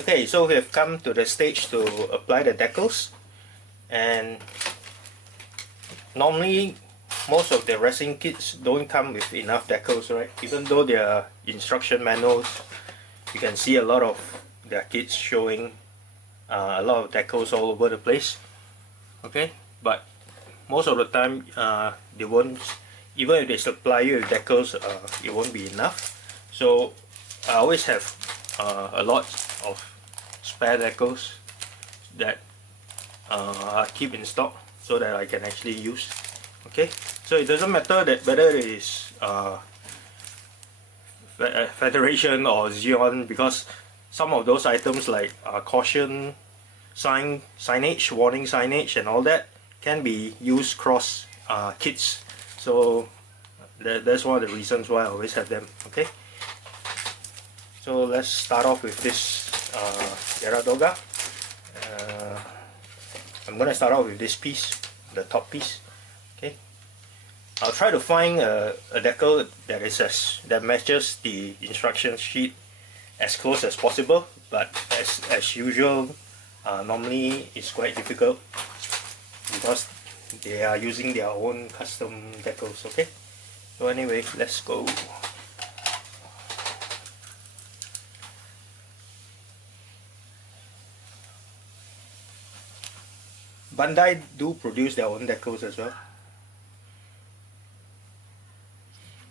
Okay, so we have come to the stage to apply the decals, and normally most of the resin kits don't come with enough decals, right? Even though there are instruction manuals, you can see a lot of their kits showing a lot of decals all over the place. Okay, but most of the time they won't, even if they supply you with decals, it won't be enough. So I always have a lot of spare decals that I keep in stock so that I can actually use. Okay, so it doesn't matter that whether it is Federation or Xeon, because some of those items like caution signage, warning signage and all that can be used cross kits. So that's one of the reasons why I always have them. Okay, so let's start off with this Geara Doga. I'm gonna start off with this piece, the top piece. Okay, I'll try to find a decal that matches the instruction sheet as close as possible, but as usual, normally it's quite difficult because they are using their own custom decals. Okay, so anyway, let's go. Bandai do produce their own decals as well.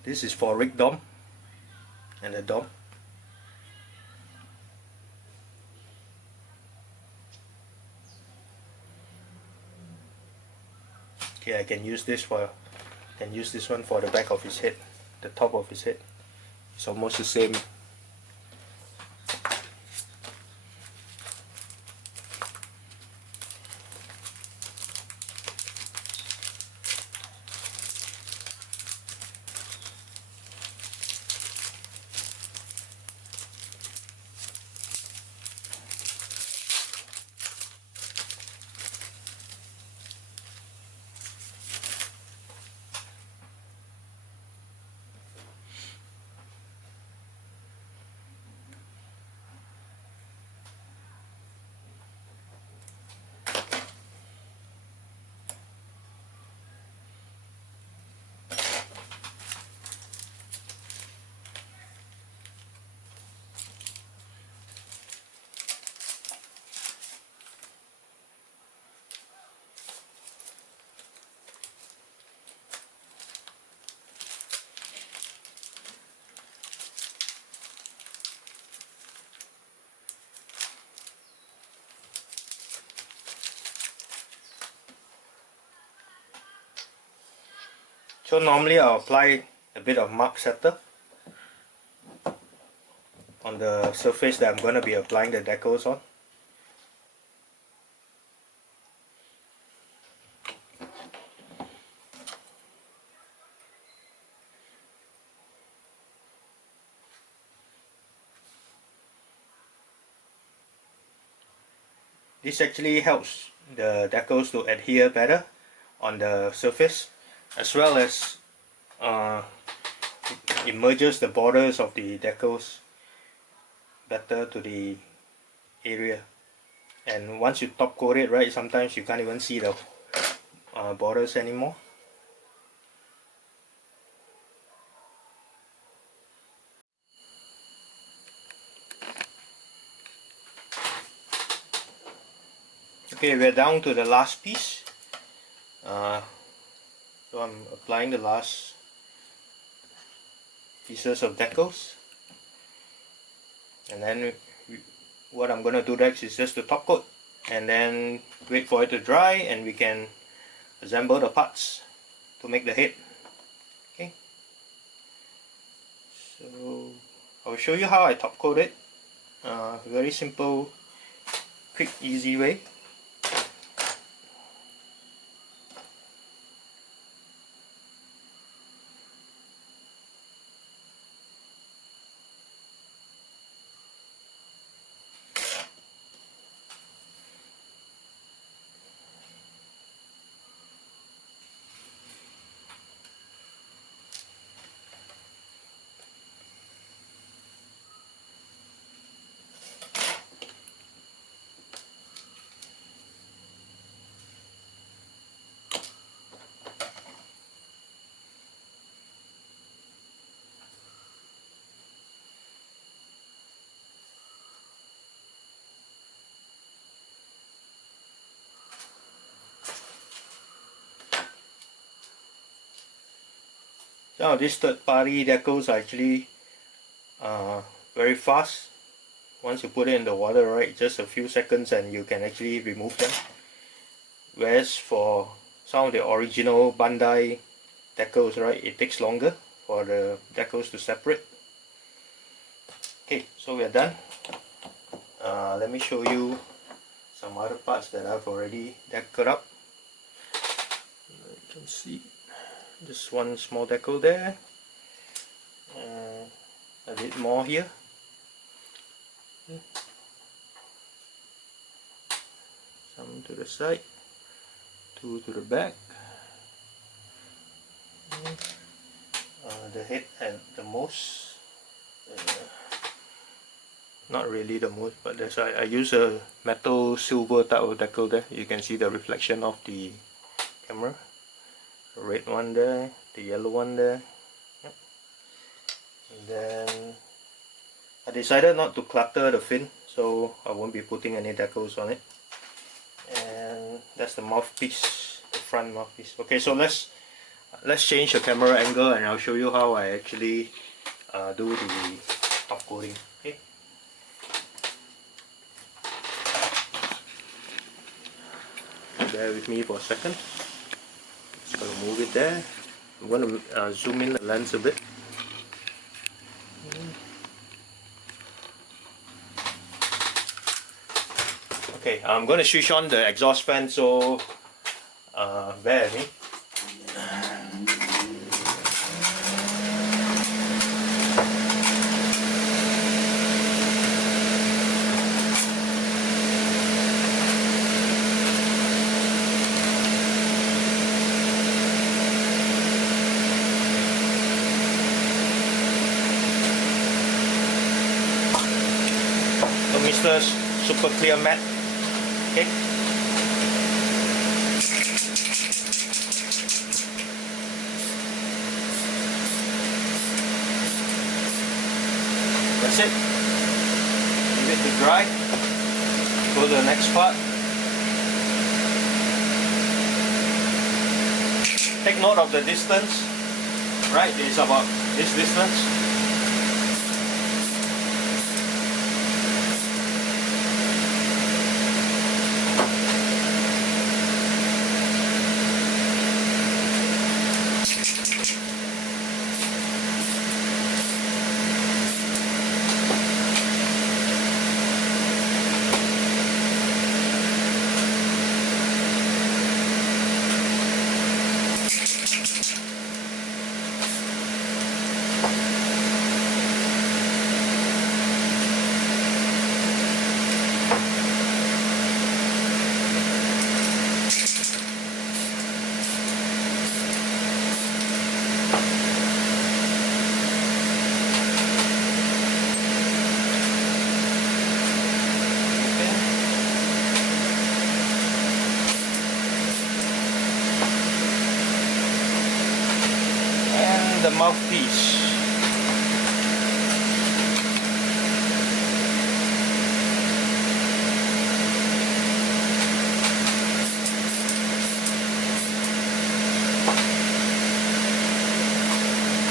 This is for rig dom and the dom. Okay, I can use this one for the back of his head, the top of his head. It's almost the same. So normally I'll apply a bit of mark setter on the surface that I'm going to be applying the decals on. This actually helps the decals to adhere better on the surface, as well as it merges the borders of the decals better to the area. And once you top coat it, right, sometimes you can't even see the borders anymore. Okay, we're down to the last piece. So I'm applying the last pieces of decals, and then what I'm gonna do next is just to top coat and then wait for it to dry, and we can assemble the parts to make the head. Okay, so I'll show you how I top coat it. Very simple, quick, easy way. Now these third-party decals are actually very fast. Once you put it in the water, right, just a few seconds and you can actually remove them. Whereas for some of the original Bandai decals, right, it takes longer for the decals to separate. Okay, so we are done. Let me show you some other parts that I've already decaled up. You can see just one small decal there, and a bit more here. Some to the side, two to the back. The head and the most, not really the most, but there's I use a metal silver type of decal there. You can see the reflection of the camera. The red one there, the yellow one there. Yep. And then I decided not to clutter the fin, so I won't be putting any decals on it. And that's the mouthpiece, the front mouthpiece. Okay, so let's change the camera angle and I'll show you how I actually do the top coating. Okay. Bear with me for a second. Just gonna move it there. I'm gonna zoom in the lens a bit. Okay, I'm gonna switch on the exhaust fan, so bear with me. Mr. Super Clear Matte. Okay. That's it. Leave it to dry. Go to the next part. Take note of the distance. Right, it's about this distance. The mouthpiece.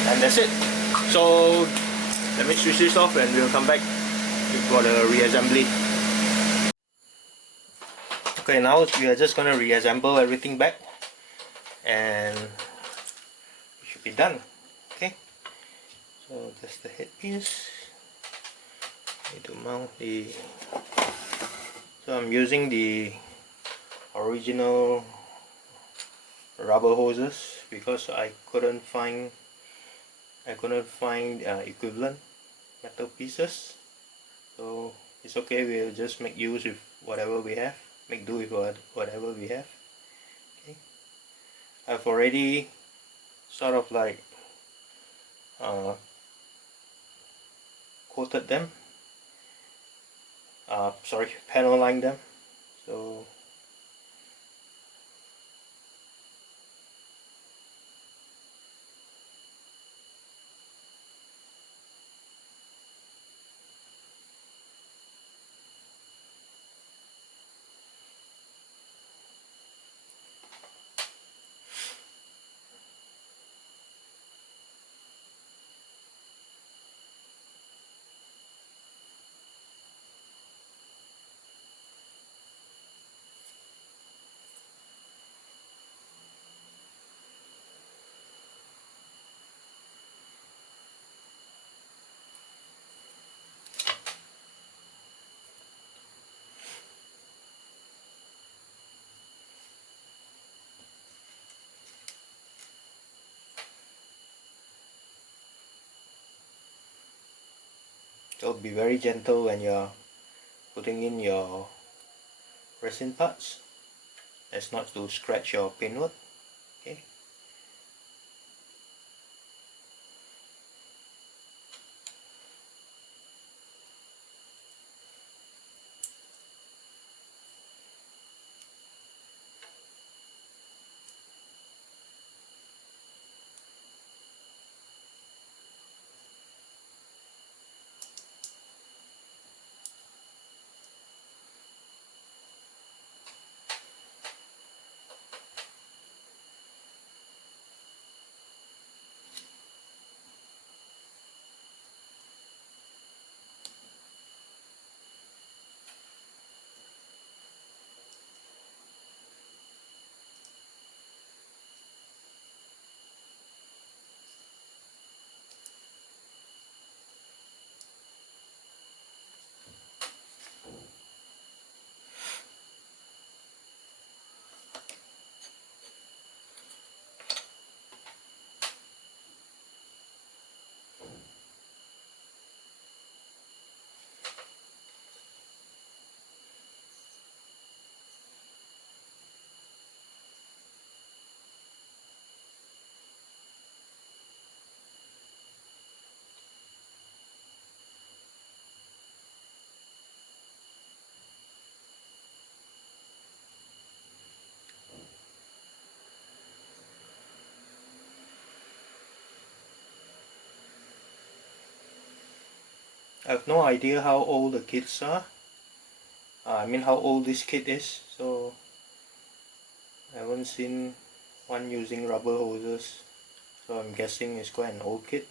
And that's it. So let me switch this off and we'll come back for the reassembly. Okay, now we are just going to reassemble everything back and we should be done. Okay, so that's the headpiece. Need to mount the, so I'm using the original rubber hoses because I couldn't find equivalent metal pieces, so it's okay, we'll just make use with whatever we have, make do with whatever we have. Okay, I've already sort of like coated them, panel lined them, so So be very gentle when you're putting in your resin parts, as not to scratch your paintwork. Okay. I have no idea how old the kits are. I mean how old this kit is, so I haven't seen one using rubber hoses, so I'm guessing it's quite an old kit.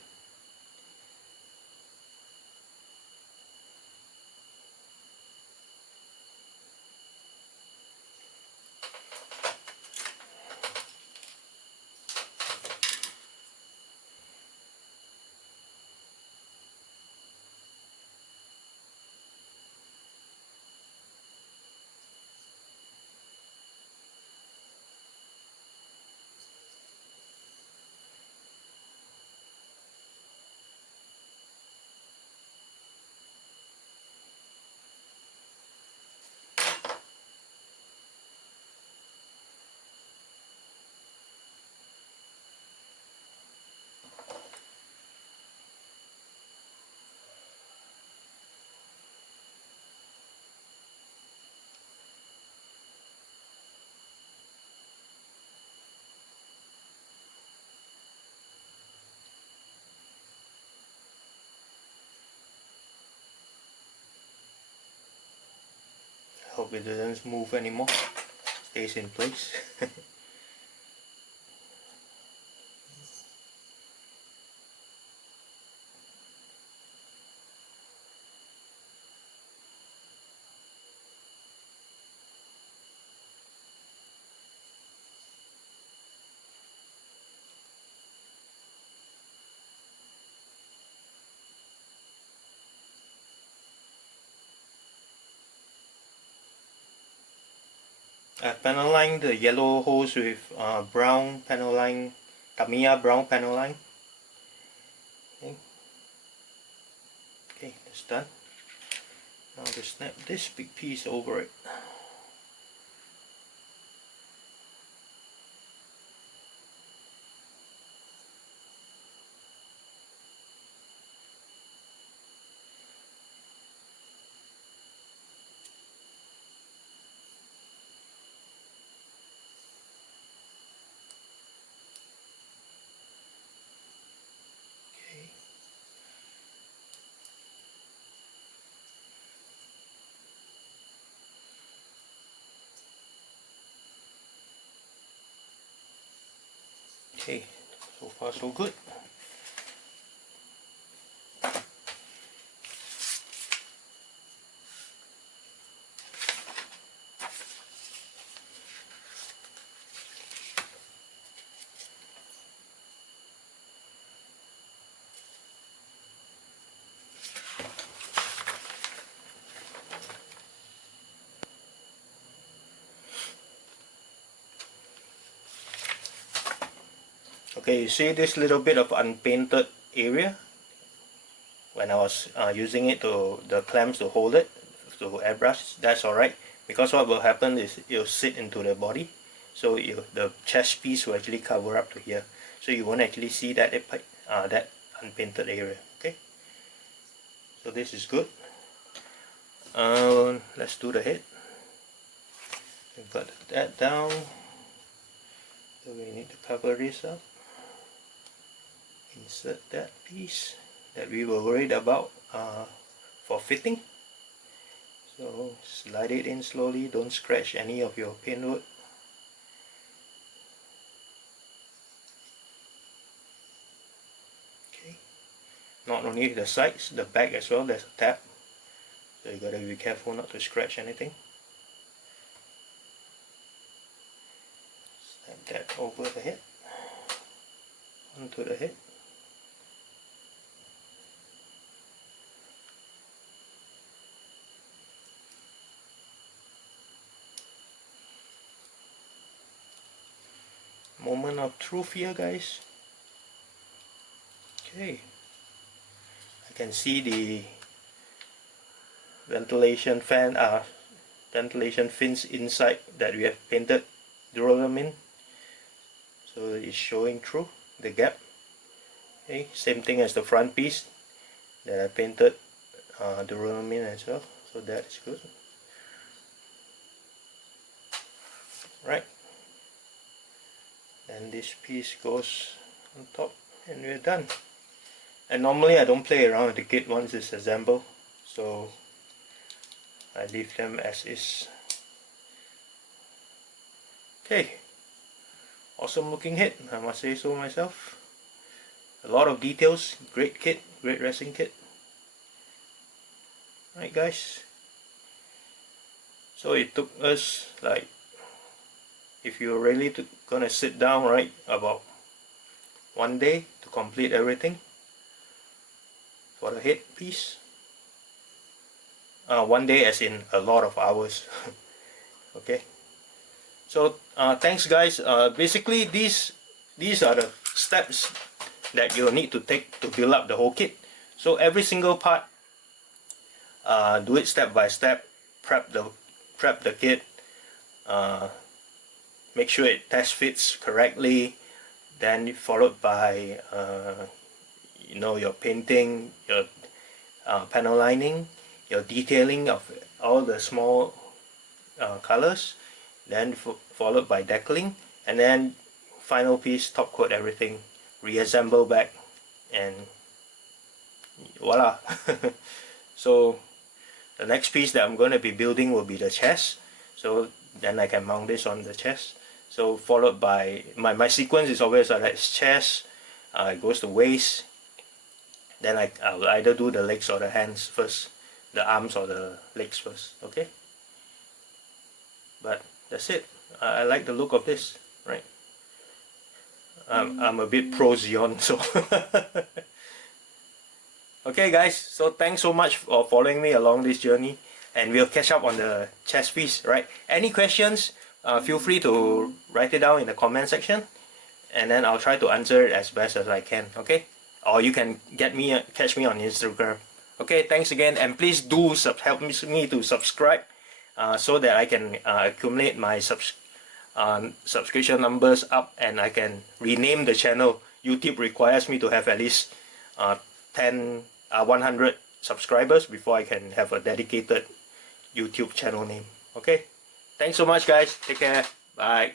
Hope it doesn't move anymore, stays in place. I panel line the yellow hose with brown panel line, Tamiya brown panel line. Okay, that's done. Now just snap this big piece over it. Okay, so far so good. Okay, you see this little bit of unpainted area? when I was using it to the clamps to hold it to airbrush. That's alright, because what will happen is it will sit into the body, so the chest piece will actually cover up to here, so you won't actually see that that unpainted area. Okay, so this is good. Let's do the head. We've got that down, so we need to cover this up. Insert that piece that we were worried about for fitting. So slide it in slowly, don't scratch any of your paintwood. Okay, not only the sides, the back as well, there's a tab, so you gotta be careful not to scratch anything. Slide that over the head, onto the head. Moment of truth here, guys. Okay, I can see the ventilation fins inside that we have painted duralumin, so it's showing through the gap. Okay, same thing as the front piece that I painted duralumin as well, so that is good. Right, and this piece goes on top and we're done. And normally I don't play around with the kit once it's assembled, so I leave them as is. Okay, awesome looking head, I must say so myself. A lot of details, great kit, great resin kit. Right guys, so it took us, like, if you're really gonna sit down, right, about 1 day to complete everything for the head piece. 1 day as in a lot of hours. Okay, so thanks guys. Basically these are the steps that you'll need to take to build up the whole kit. So every single part, do it step by step. Prep the kit, make sure it test fits correctly, then followed by your painting, your panel lining, your detailing of all the small colors, then followed by decaling, and then final piece, top coat everything, reassemble back, and voila. So the next piece that I'm going to be building will be the chest, so then I can mount this on the chest. So followed by my sequence is always like chest, it goes to waist, then I'll either do the legs or the hands first, the arms or the legs first. Okay, but that's it. I like the look of this, right? I'm a bit pro Xeon, so okay guys, so thanks so much for following me along this journey, and we'll catch up on the chest piece, right? Any questions, feel free to write it down in the comment section, and then I'll try to answer it as best as I can. Okay, or you can catch me on Instagram. Okay, thanks again, and please do help me to subscribe, so that I can accumulate my subscription numbers up, and I can rename the channel. YouTube requires me to have at least 100 subscribers before I can have a dedicated YouTube channel name. Okay, thanks so much guys, take care, bye.